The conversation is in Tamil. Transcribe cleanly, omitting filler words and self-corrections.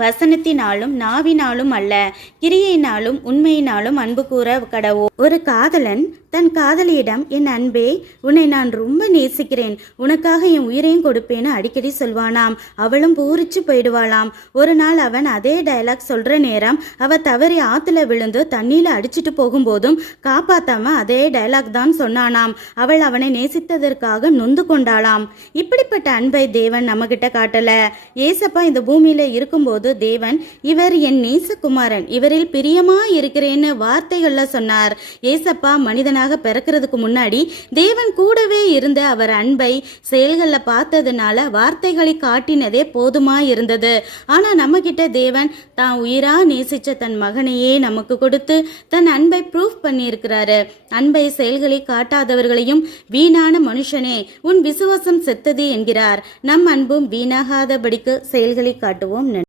வசனத்தினாலும் நாவினாலும் அல்ல, கிரியையினாலும் உண்மையினாலும் அன்பு கூற கடவோ. ஒரு காதலன் தன் காதலியிடம், என் அன்பே, உன்னை நான் ரொம்ப நேசிக்கிறேன், உனக்காக என் உயிரையும் கொடுப்பேன்னு அடிக்கடி சொல்வானாம். அவளும் பூரிச்சு போயிடுவாளாம். ஒரு நாள் அவன் அதே டயலாக் சொல்ற நேரம் அவ தவறி ஆத்துல விழுந்து தண்ணியில அடிச்சுட்டு போகும்போதும் காப்பாத்தாம அதே டயலாக் தான் சொன்னானாம். அவள் அவனை நேசித்ததற்காக நொந்து கொண்டாளாம். இப்படிப்பட்ட அன்பை தேவன் நம்ம கிட்ட காட்டல. ஏசப்பா இந்த பூமியில இருக்கும்போது தேவன், இவர் என் நேசகுமாரன், இவரில் பிரியமா இருக்கிறேன்னு வார்த்தைகள்ல சொன்னார். ஏசப்பா மனிதனாக பிறக்கிறதுக்கு முன்னாடி தேவன் கூடவே இருந்து அவர் அன்பை செயல்கள்ல பார்த்ததுனால வார்த்தைகளை காட்டினதே போதுமா இருந்தது. ஆனா நம்ம கிட்ட தேவன் தான் உயிரா நேசிச்ச தன் மகனையே நமக்கு கொடுத்து தன் அன்பை ப்ரூஃப் பண்ணியிருக்கிறாரு. அன்பை செயல்களை காட்டாதவர்களையும் வீணான மனுஷனே, உன் விசுவாசம் செத்தது என்கிறார். நம் அன்பும் வீணாகாதபடிக்கு செயல்களை காட்டுவோம்.